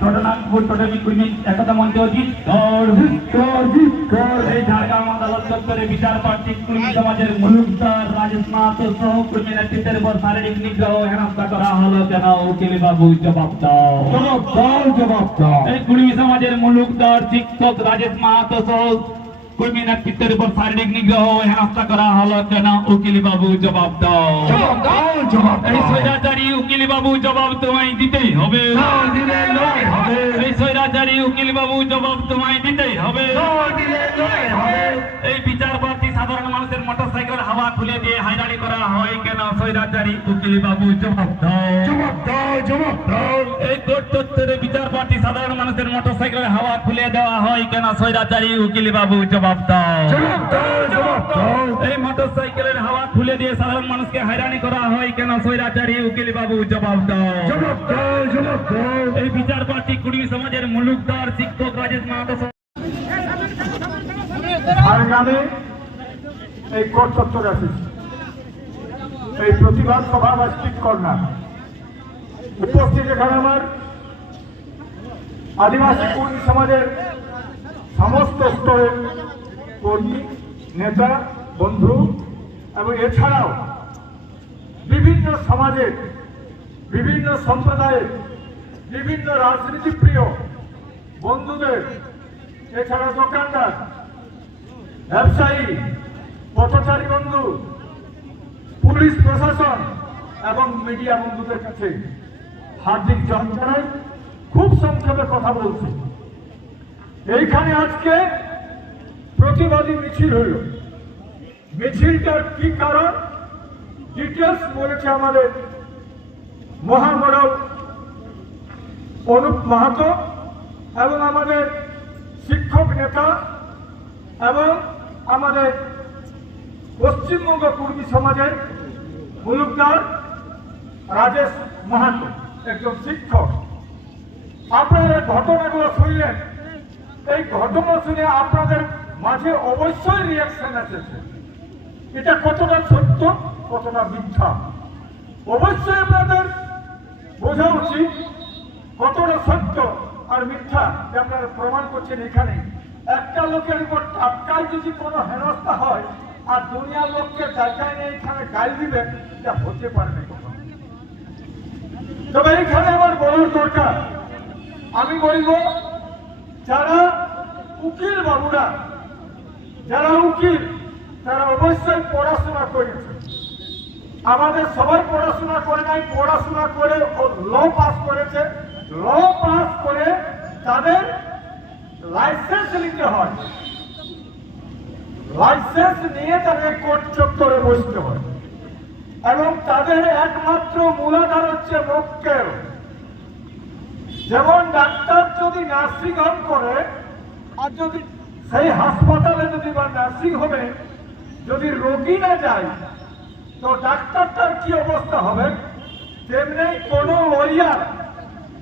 Chotanagpur totally Kurmi একতা মঞ্চ এই ঝাড়গ্রাম আদালত চত্বরে বিচার প্রার্থী কুর্মী সমাজের মুলুকদার রাজেশ মাহাতো সহ কুর্মী নেতৃত্বের উপর শারীরিক নিগ্রহ হেনস্থা করা হলো কেন? উকিল বাবু জবাব দাও, জবাব দাও। এই কুর্মী সমাজের মুলুকদার শিক্ষক রাজেশ মাহাতো সহ কুর্মী নেতৃত্বের উপর শারীরিক নিগ্রহ হেনস্থা করা হলো কেন? উকিল বাবু জবাব দাও, জবাব। এই স্বৈরাচারী উকিল বাবু জবাব তোমায় দিতেই হবে, এই স্বৈরাচারী উকিল বাবু জবাব তোমায় দিতেই হবে। এই বিচার প্রার্থী সাধারণ মানুষের মোটরসাইকেল হাওয়া খুলে দিয়ে হাইরানি করা হয় কেন? স্বৈরাচারী উকিল বাবু জবাব দাও, জবাব দাও। এই কোর্ট চত্বরে বিচার প্রার্থী সাধারণ মানুষের মোটরসাইকেলের হাওয়া খুলে দেওয়া হয় কেন? স্বৈরাচারী উকিল বাবু জবাব দাও, জবাব দাও। এই মোটরসাইকেলের হাওয়া খুলে দিয়ে সাধারণ মানুষকে হয়রানি করা হয় কেন? স্বৈরাচারী উকিল বাবু জবাব দাও, জবাব দাও। এই বিচার প্রার্থী কুর্মী সমাজের মুলুকদার শিক্ষক রাজেশ মাহাতো ঝাড়গ্রামে এই কোর্ট চত্বরে আছে এই প্রতিবাদ সভা বা স্ট্রিট কর্নার উপস্থিত। এখানে আমার আদিবাসী কুর্মী সমাজের সমস্ত স্তরের কর্মী, নেতা, বন্ধু এবং এছাড়াও বিভিন্ন সমাজের, বিভিন্ন সম্প্রদায়ের, বিভিন্ন রাজনীতিপ্রিয় বন্ধুদের, এছাড়া দোকানদার, ব্যবসায়ী, পথচারী বন্ধু, পুলিশ প্রশাসন এবং মিডিয়া বন্ধুদের কাছে হার্দিক জানাই। খুব সংক্ষেপে কথা বলছি। এইখানে আজকে প্রতিবাদী মিছিল হইল। মিছিলটার কি কারণ ডিটেলস বলেছে আমাদের মহামডল অনুপ মাহাতো এবং আমাদের শিক্ষক নেতা এবং আমাদের পশ্চিমবঙ্গ কুর্মী সমাজের মুলুকদার রাজেশ মাহাতো, একজন শিক্ষক। আপনারা ঘটনাগুলো শুনলেন। এই ঘটনা শুনে আপনাদের মাঝে অবশ্যই রিয়াকশন এসেছে। এটা কতটা সত্য, কতটা মিথ্যা, অবশ্যই আপনাদের বোঝা উচিত কতটা সত্য আর মিথ্যা। আপনারা প্রমাণ করছেন এখানে একটা লোকের উপর টাটকায় যদি কোনো হেনস্থা হয় আর দুনিয়ার লোককে জায়গায় নিয়ে এখানে গাল দিবেন, এটা হতে পারে না। তবে এখানে আমার বলার দরকার, আমি বলব যারা উকিল বাবুরা, যারা উকিল, তারা অবশ্যই পড়াশোনা করেছে। আমাদের সবাই পড়াশোনা করে নাই, পড়াশোনা করে ল পাস করেছে। ল পাস করে তাদের লাইসেন্স নিতে হয়, লাইসেন্স নিয়ে তাদের কোর্ট চত্বরে বসতে হয় এবং তাদের একমাত্র মূলাধার হচ্ছে মক্কেল। যেমন ডাক্তার যদি নার্সিং হোম করে আর যদি সেই হাসপাতালে যদি বা নার্সিং হোমে যদি রোগী না যায় তো ডাক্তারটার কি অবস্থা হবে, তেমনি কোনো লয়ার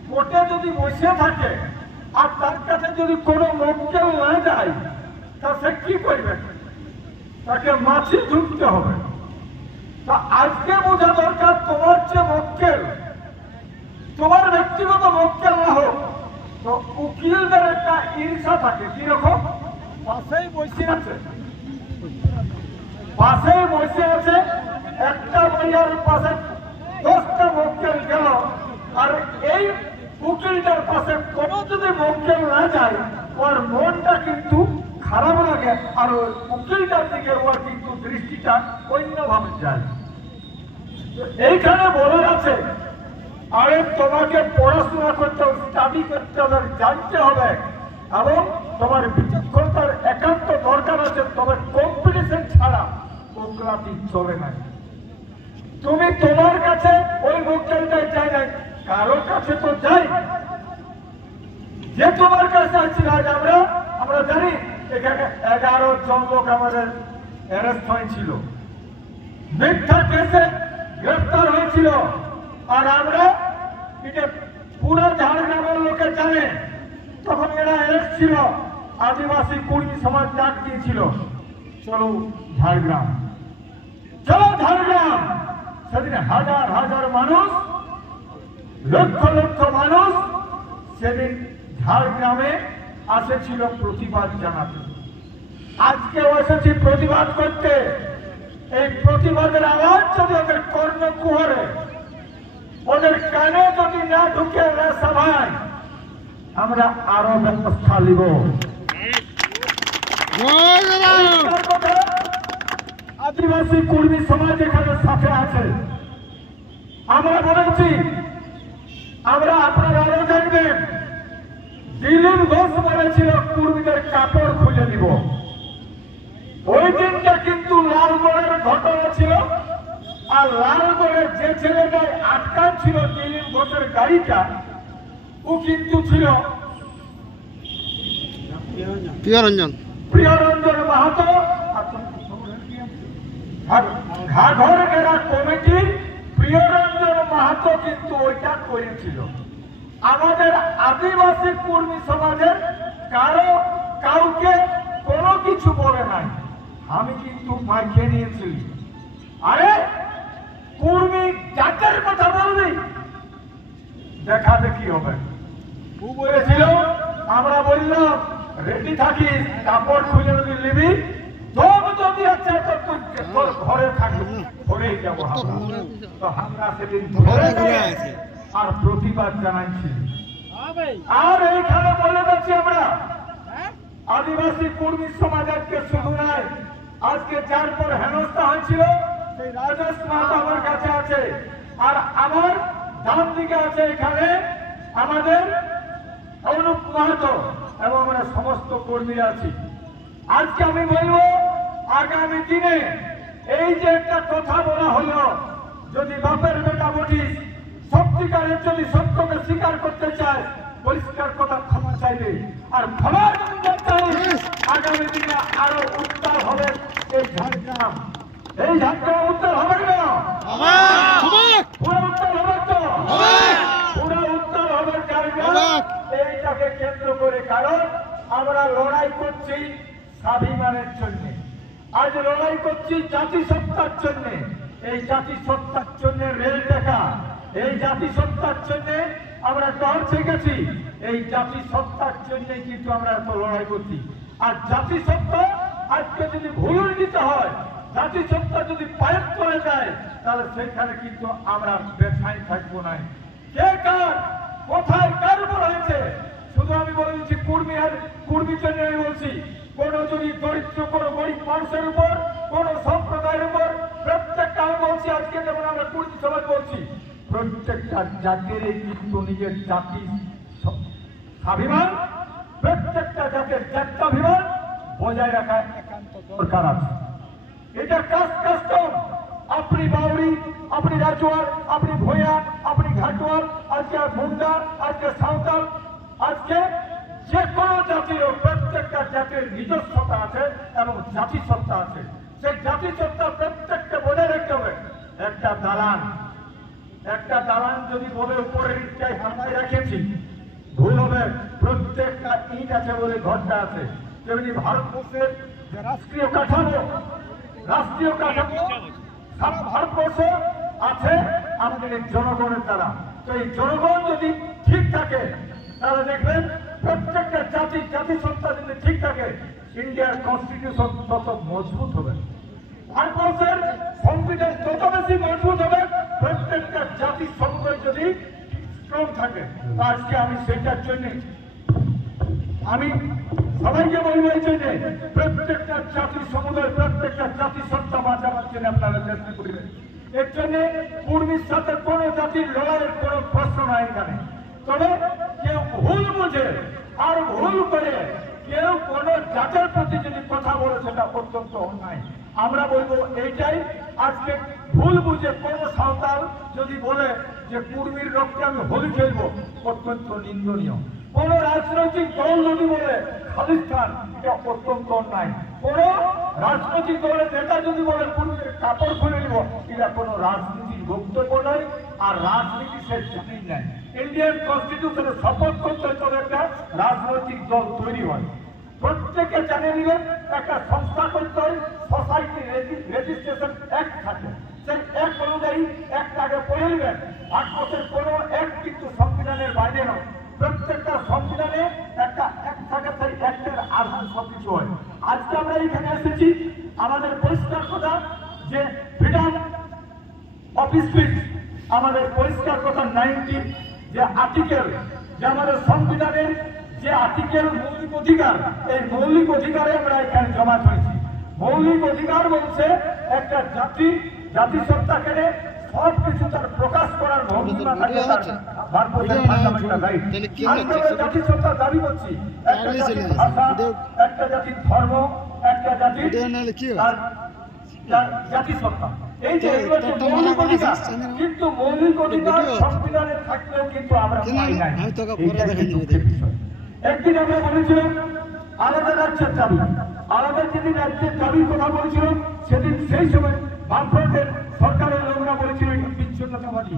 কোর্টে যদি বসে থাকে আর তার কাছে যদি কোনো মক্কেল না যায় তা সে কি করবে? তাকে মাছি ঢুকতে হবে। তা আজকে বোঝা দরকার তোমার যে মক্কেল, তোমার ব্যক্তিগত মক্কেল না হোক, তো উকিলদের একটা ঈর্ষা থাকে। কিরকম? পাশেই বসে আছে, পাশেই বসে আছে, একটা লয়ার পাশে 10টা মক্কেল গেল আর এই উকিলটার পাশে কোনো যদি মক্কেল না যায় ওর মনটা কিন্তু খারাপ লাগে আর ওই উকিলটার দিকে ওর কিন্তু দৃষ্টিটা অন্যভাবে যায়। এইখানে বলার আছে, আরে তোমাকে পড়াশোনা করতে হবে, স্টাডি করতে হবে, জানতে হবে এবং তোমার বিচক্ষণতার একান্ত দরকার আছে। তবে কম্পিটিশন ছাড়া ওগুলাটি চলে না। তুমি তোমার কাছে ওই মক্কেলটাই চাই নাই, কারোর কাছে তো যাই। যে তোমার কাছে আসছিল আজ আমরা জানি এখানে 11 জন লোক আমাদের অ্যারেস্ট হয়েছিল, মিথ্যা কেসে গ্রেফতার হয়েছিল। আর আমরা এটা পুরো ঝাড়গ্রামের লোকে জানে তখন এরা অ্যারেস্ট ছিল। আদিবাসী কুর্মী সমাজ ডাক দিয়েছিল, চলো ঝাড়গ্রাম, চলো ঝাড়গ্রাম। সেদিন হাজার হাজার মানুষ, লক্ষ লক্ষ মানুষ সেদিন ঝাড়গ্রামে আসেছিল প্রতিবাদ জানাতে। আজকেও এসেছি প্রতিবাদ করতে। এই প্রতিবাদের আওয়াজ যদি ওদের কর্ণকুহরে, ওদের কানে যদি না ঢুকে সভায়, আমরা আরো ব্যবস্থা নিব। আদিবাসী কর্মী সমাজ এখানে সাথে আছে। আমরা বলেছি, আমরা আপনারা আরো জানবেন, দিলীপ ঘোষ বলেছিল কর্মীদের কাপড় খুলে দিব। ওই দিনটা কিন্তু লালগড়ের ঘটনা ছিল। আর লালগড়ের যে ছেলেটা আটকান ছিল দিলীপ ঘোষের গাড়িটা, ও কিন্তু ছিল প্রিয়রঞ্জন মাহাতো, ঘাঘরগেরা কমিটির প্রিয়রঞ্জন মাহাতো কিন্তু ওইটা করেছিল। আমাদের আদিবাসী কর্মী সমাজের কাউকে কোনো কিছু বলে নাই। আমি কিন্তু মাইকে নিয়েছি, আরে কর্মী জাতের কথা বলবি, দেখা দেখি হবে। ও বলেছিল, আমরা বললাম রেডি থাকিস, কাপড় খুলে যদি নিবি, তোর যদি আছে তোর ঘরে থাকবি, ঘরেই যাবো আমরা। তো আমরা সেদিন আর প্রতিবাদ জানাইছি। আর এইখানে বলে যাচ্ছি আমরা, আদিবাসী কর্মী সমাজ আজকে শুধু নাই, আজকে যার পর হেনস্থা হয়েছিল সেই রাজেশ মাহাতো আমার কাছে আছে, আর আমার ডান দিকে আছে এখানে আমাদের অনুপ মাহাতো, এবং আমরা সমস্ত কর্মীরা আছি। আজকে আমি বলবো, আগামী দিনে এই যে একটা কথা বলা হলো, যদি বাপের বেটা বটিস, সত্যিকারের যদি সত্যকে স্বীকার করতে চায়, পরিষ্কার কথা ক্ষমা চাইবে। আর ক্ষমা যদি না চাই, আগামী দিনে আরো উত্তাল হবে এই ঝাড়গ্রাম। এই ঝাড়গ্রাম উত্তাল হবে না, পুরো উত্তাল হবে তো, পুরো উত্তাল হবে ঝাড়গ্রাম। এইটাকে কেন্দ্র করে, কারণ আমরা লড়াই করছি স্বাভিমানের জন্য, আজ লড়াই করছি জাতিসত্তার জন্য। এই জাতিসত্তার জন্য রেল টাকা, এই জাতিসত্তার জন্য আমরা টর্চ গেছি, এই জাতিসত্তার জন্য কিন্তু আমরা এত লড়াই করছি। আর জাতিসত্তা আজকে যদি ভুল দিতে হয়, জাতিসত্তা যদি পায়ের করে যায়, তাহলে সেখানে কিন্তু আমরা বেছাই থাকবো না। কে কার কোথায় কার উপর হয়েছে, শুধু আমি বলে দিচ্ছি কর্মীর জন্য আমি বলছি, কোন যদি দরিদ্র কোনো গরিব মানুষের উপর, কোন সম্প্রদায়ের উপর, প্রত্যেকটা আমি বলছি, আজকে যেমন আমরা কর্মী সমাজ বলছি, প্রত্যেকটা জাতির কিন্তু নিজের জাতি স্বাভিমান, প্রত্যেকটা জাতির জাত্যাভিমান বজায় রাখা একান্ত দরকার আছে। এটা কাস্টম, আপনি বাউরি, আপনি রাজওয়ার, আপনি ভূঁইয়া, আপনি ঘাটওয়াল, আজকে মুন্ডা, আজকে সাঁওতাল, আজকে যে কোনো জাতির প্রত্যেকটা জাতির নিজস্বতা আছে এবং জাতিসত্তা আছে। সেই জাতিসত্তা প্রত্যেককে বজায় রাখতে হবে। একটা দালান যদি বলে উপরের ইটটাই হামলায় রেখেছি, ভুল হবে। প্রত্যেকটা ইট আছে বলে ঘরটা আছে। তেমনি ভারতবর্ষের যে রাষ্ট্রীয় কাঠামো সারা ভারতবর্ষ আছে আমাদের এই জনগণের দ্বারা। তো এই জনগণ যদি ঠিক থাকে, তাহলে দেখবেন প্রত্যেকটা জাতিসত্তা যদি ঠিক থাকে, ইন্ডিয়ার কনস্টিটিউশন তত মজবুত হবে, ভারতবর্ষের সংবিধান তত বেশি মজবুত হবে, প্রত্যেকটা জাতি সমুদায় যদি স্ট্রং থাকে। আজকে আমি সেটার জন্য আমি সবাইকে বলবো, এই জন্য প্রত্যেকটা জাতি সমুদায়, প্রত্যেকটা জাতিসত্তা বাঁচাবার জন্য আপনারা চেষ্টা করবেন। এর জন্য কর্মীর সাথে কোনো জাতির লড়াইয়ের কোনো প্রশ্ন নাই এখানে। তবে কেউ ভুল বুঝে আর ভুল করে কেউ কোন জাতের প্রতি যদি কথা বলে, সেটা অত্যন্ত অন্যায়। আমরা বলবো এইটাই, আজকে ভুল বুঝে কোন সাঁওতাল যদি বলে যে কর্মীর রক্তে আমি হোলি খেলবো, অত্যন্ত নিন্দনীয়। কোন রাজনৈতিক দল যদি বলে খালিস্তান, এটা অত্যন্ত অন্যায়। কোন রাজনৈতিক দলের নেতা যদি বলে কর্মীর কাপড় খুলে নিব, এটা কোন রাজনীতির বক্তব্য নয়, আর রাজনীতি সে জানি নাই। ইন্ডিয়ান কনস্টিটিউশনে শপথ করতে তবে একটা রাজনৈতিক দল তৈরি হয়। প্রত্যেকে জানিয়ে নিবেন, একটা সংস্থা করতে হয়, সোসাইটি রেজিস্ট্রেশন অ্যাক্ট থাকে, সেই অ্যাক্ট অনুযায়ী একটা আগে পড়ে নেবেন। ভারতবর্ষের কোনো অ্যাক্ট কিন্তু সংবিধানের বাইরে নয়। প্রত্যেকটা স্পিচ, আমাদের পরিষ্কার কথা 90 যে আর্টিকেল, যে আমাদের সংবিধানের যে আর্টিকেল মৌলিক অধিকার, এই মৌলিক অধিকারে আমরা এখানে জমা করেছি। মৌলিক অধিকার বলছে একটা জাতি জাতিসত্তাকে সব কিছু তার প্রকাশ করার ভঙ্গিমা থাকে, তার ফান্ডামেন্টাল রাইট। আমরা জাতিসত্তা দাবি করছি একটা জাতির ভাষা, একটা জাতির ধর্ম, একটা জাতির জাতিসত্তা, এই যে এগুলো হচ্ছে মৌলিক অধিকার। কিন্তু মৌলিক অধিকার সংবিধানে থাকলেও কিন্তু আমরা পাই নাই। একদিন আমরা বলেছিলাম আলাদা রাজ্যের দাবি, আলাদা যেদিন রাজ্যের দাবির কথা বলেছিলাম সেদিন সেই সময় বামফ্রন্টের সরকারের লোকরা বলেছিল এটা বিচ্ছিন্নতাবাদী,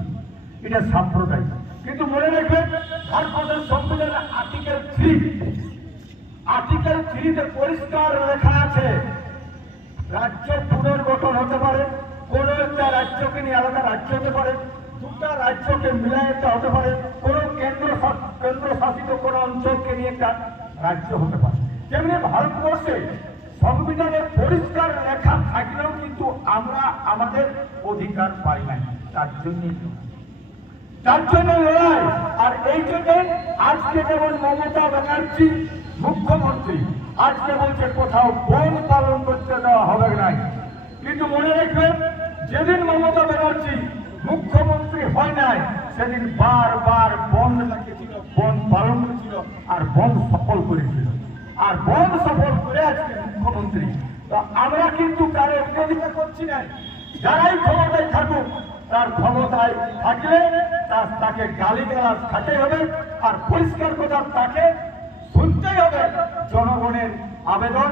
এটা সাম্প্রদায়িক। কিন্তু মনে রাখবেন ভারতবর্ষের সংবিধানের আর্টিকেল 3তে পরিষ্কার লেখা আছে রাজ্য পুনর্গঠন হতে পারে, কোন একটা রাজ্যকে নিয়ে আলাদা রাজ্য হতে পারে, দুটা রাজ্যকে মিলায় একটা হতে পারে, কোন কেন্দ্রশাসিত কোন অঞ্চলকে নিয়ে একটা রাজ্য হতে পারে। যেমনি ভারতবর্ষে সংবিধানে পরিষ্কার লেখা থাকলেও কিন্তু আমরা আমাদের অধিকার পাই নাই, তার জন্য লড়াই। আর এই জন্য আজকে যেমন মমতা ব্যানার্জি মুখ্যমন্ত্রী আজকে বলছে কোথাও বন পালন করতে দেওয়া হবে নাই, কিন্তু মনে রাখবেন যেদিন মমতা ব্যানার্জি মুখ্যমন্ত্রী হয় নাই সেদিন বারবার বন লাগিয়েছিল, বন পালন করেছিল, আর বন সফল করেছিল, আর বন সফল করে আজকে মুখ্যমন্ত্রী। তো আমরা কিন্তু কারো বিরোধিতা করছি না, যারাই ক্ষমতায় থাকুক তার ক্ষমতায় থাকলে তাকে গালিগালাজ খাতে হবে, আর পরিষ্কার কথা তাকে শুনতেই হবে জনগণের আবেদন,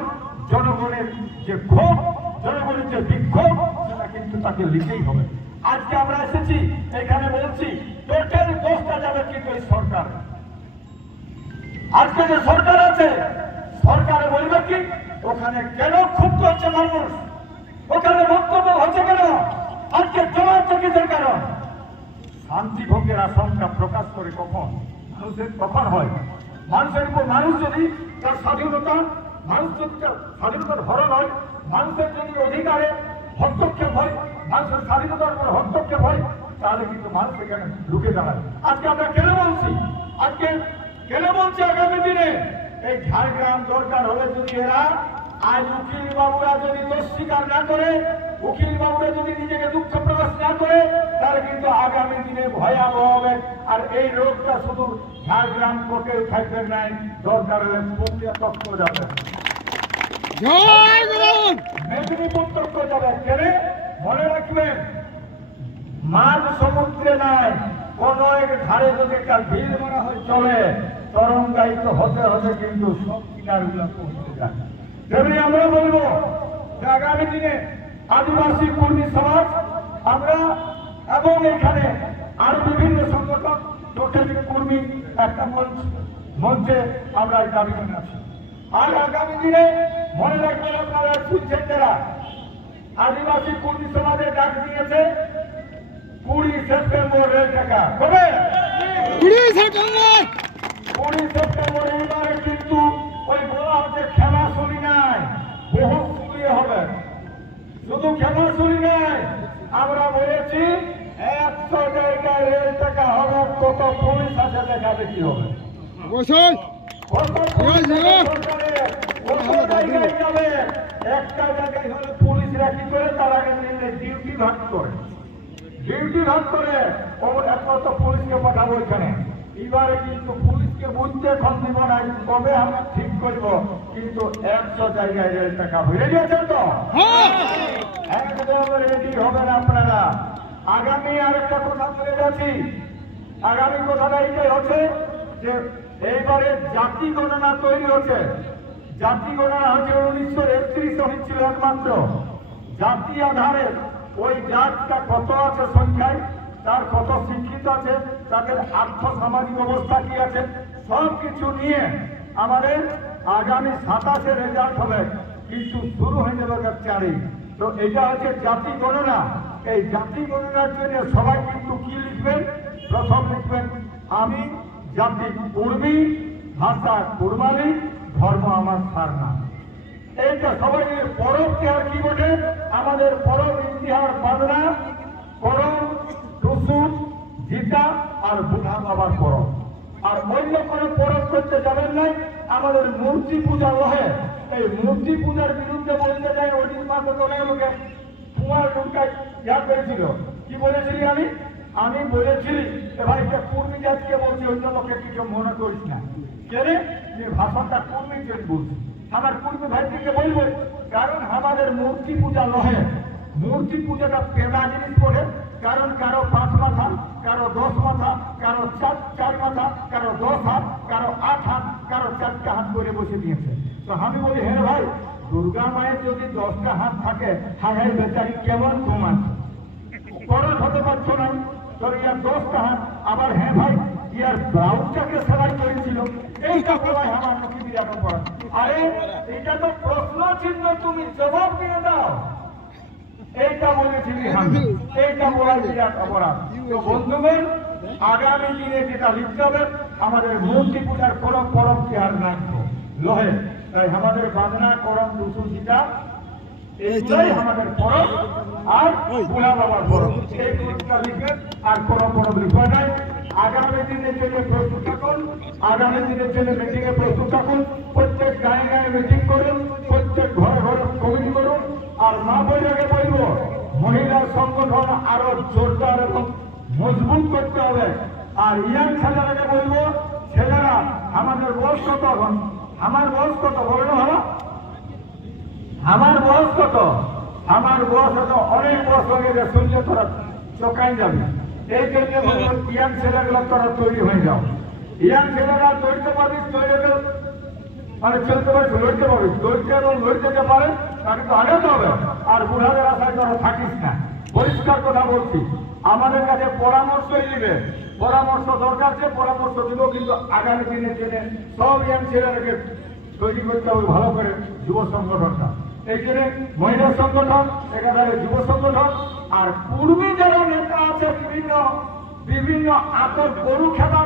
জনগণের যে ক্ষোভ, জনগণের যে বিক্ষোভ, সেটা কিন্তু তাকে লিখেই হবে। আজকে আমরা এসেছি এখানে বলছি টোটাল দোষটা যাবে কিন্তু এই সরকার। আজকে যে সরকার আছে সরকারে বলবে কি ওখানে কেন ক্ষুব্ধ হচ্ছে মানুষ, ওখানে বক্তব্য হচ্ছে কেন, আজকে জবাব কিসের কারণ? শান্তি ভঙ্গের আশঙ্কা প্রকাশ করে কখন মানুষের কখন হয়? মানুষের উপর মানুষ যদি তার স্বাধীনতা, মানুষ যদি তার স্বাধীনতার হরণ হয়, মানুষের যদি অধিকারে হস্তক্ষেপ হয়, মানুষের স্বাধীনতার উপর হস্তক্ষেপ হয়, তাহলে কিন্তু মানুষ এখানে ঢুকে দাঁড়ায়। আজকে আমরা কেন বলছি, আজকে কেন বলছি আগামী দিনে এই ঝাড়গ্রাম দরকার হলে যদি এরা আজ উকিল বাবুরা যদি দোষ স্বীকার না করে, উকিল বাবুরা যদি নিজেকে দুঃখ প্রকাশ না করে, তাহলে কিন্তু আগামী দিনে ভয়াবহ হবে। আর এই রোগটা শুধু ঝাড়গ্রাম কোর্টে থাকবে নাই, দরকার হলে পুরুলিয়া তত্ত্ব যাবে, মেদিনীপুর তত্ত্ব যাবে। কেন মনে রাখবেন মাঝ সমুদ্রে নাই, কোন এক ধারে যদি একটা ভিড় মারা হয় চলে, তরঙ্গায়িত হতে হতে কিন্তু সব কিনারগুলো পৌঁছে যায়। তেমনি আমরা বলবো যে আগামী দিনে আদিবাসী কর্মী সমাজ আমরা এবং এখানে আরো বিভিন্ন সংগঠন টোটাল কর্মী একটা মঞ্চে আমরা এই দাবি জানাচ্ছি। আর আগামী দিনে মনে রাখবেন আপনারা শুনছেন যারা আদিবাসী কর্মী সমাজে ডাক দিয়েছে 20 সেপ্টেম্বর রেল টাকা কবে 20 সেপ্টেম্বর এবারে কিন্তু ওই বলা হচ্ছে খেলাশুলি নাই, বহু শুলি হবে, শুধু খেলাশুলি নাই। আমরা বলেছি 100 জায়গায় রেল টাকা হবে, কত পুলিশ আছে দেখাবে কি হবে, একটা জায়গায় হলে পুলিশরা কি করে তার আগে ডিউটি ভাগ করে, ও একমাত্র পুলিশকে পাঠাবো এখানে। এবারে কিন্তু পুলিশকে বুঝতে এখন দিব না, কবে আমরা ঠিক করবো, কিন্তু 100 জায়গায় রেল টাকা রেডি আছেন তো? একদম রেডি হবেন আপনারা। আগামী আরেকটা কথা বলে যাচ্ছি, আগামী কথাটা এইটাই হচ্ছে যে এইবারে জাতি গণনা তৈরি হচ্ছে। জাতি গণনা হচ্ছে 1931 হয়েছিল একমাত্র জাতি আধারে, ওই জাতটা কত আছে সংখ্যায়, তার কত শিক্ষিত আছে, তাদের আর্থ সামাজিক অবস্থা কি আছে, সব কিছু নিয়ে আমাদের আগামী 27-এ রেজাল্ট হবে, কিন্তু শুরু হয়ে যাবে 4-এ। তো এটা হচ্ছে জাতি গণনা। এই জাতি গণনার জন্য সবাই কিন্তু কি লিখবেন? প্রথম লিখবেন আমি জাতি কুর্মী, ভাষা কুরবানি, ধর্ম আমার সারনা। এইটা সবাই পরবকে আর কি বলে, আমাদের পরব ইতিহাস বাংলা, করম, টুসু, জিতা আর বুধা বাবার পরব। আর অন্য কোনো পরব করতে যাবেন নাই। আমাদের মূর্তি পূজা রহে, এই মূর্তি পূজার বিরুদ্ধে বলতে যাই অজিত মাত্র অনেক লোকে কুমার লুকায় ইয়া করেছিল। কি বলেছিলি আমি বলেছি ভাই এটা কুর্মী জাতিকে বলছি, অন্য লোকে কিছু মনে করিস না। কেরে যে ভাষাটা কুর্মীর জন্য বলছি, আমার কুর্মী ভাইকে বলবো, কারণ আমাদের মূর্তি পূজা নহে। মূর্তি পূজাটা পেদা জিনিস করে, কারণ কারো 5 মাথা, কারো 10 মাথা, কারো 4 মাথা, কারো 10 হাত, কারো 8 হাত, কারো 4টা হাত করে বসে দিয়েছে। তো আমি বলি হ্যাঁ ভাই, দুর্গা মায়ের যদি 10টা হাত থাকে, হায় বেচারি কেমন কমান খরচ হতে পারছো না, তোর ইয়ার 10টা হাত। আবার হ্যাঁ ভাই, ইয়ার ব্লাউজটাকে সেলাই করেছিল, এইটা বলাই আমার মুখে বিরাট পড়া। আরে এটা তো প্রশ্ন চিহ্ন, তুমি জবাব দিয়ে দাও। এইটা বলেছিলি আমি, এইটা বলাই বিরাট অপরাধ। তো বন্ধুগণ, আগামী দিনে যেটা লিখতে হবে, আমাদের মূর্তি পূজার কোনো পরব কি আর নাই লহে। তাই আমাদের বাজনা করম টুসু জিতা এইগুলাই আমাদের পরব আর বুড়া বাবার পরব। এই পরবটা লিখবেন, আর কোনো পরব লিখবে নাই। আগামী দিনের জন্য প্রস্তুত থাকুন, আগামী দিনের জন্য মিটিং এ প্রস্তুত থাকুন। প্রত্যেক গায়ে গায়ে মিটিং করুন, প্রত্যেক ঘরে ঘরে কমিটি করুন। আর মা বইটাকে বলবো, মহিলার সংগঠন আরো জোরদার এবং মজবুত করতে হবে। আর ইয়াং ছেলেরাকে বলবো, ছেলেরা আমাদের বয়স কত এখন? আমার বয়স কত বলো না ভালো? আমার বয়স কত? আমার বয়স হতো অনেক বয়স হয়ে গেছে, শুনলে তোরা চোখাই যাবে। এই জন্য বলবো, ইয়াং ছেলেগুলো তোরা তৈরি হয়ে যাও। ইয়াং ছেলেরা তৈরিতে পারবি, তৈরি মানে চলতে পারিস, লড়তে পারবি। লড়তে এবং লড়তে যে পারে তাকে তো আগাতে হবে। আর বুড়াদের আশায় তোরা থাকিস না। পরিষ্কার কথা বলছি, আমাদের কাছে পরামর্শই দিবে। পরামর্শ দরকার, যে পরামর্শ দিব, কিন্তু আগামী দিনের জন্য সব ইয়াং ছেলেদেরকে তৈরি করতে হবে ভালো করে। যুব সংগঠনটা এই জন্য মহিলা সংগঠন, একাধারে যুব সংগঠন, আর পূর্বে যারা নেতা আছে বিভিন্ন বিভিন্ন আতর গরু খেলা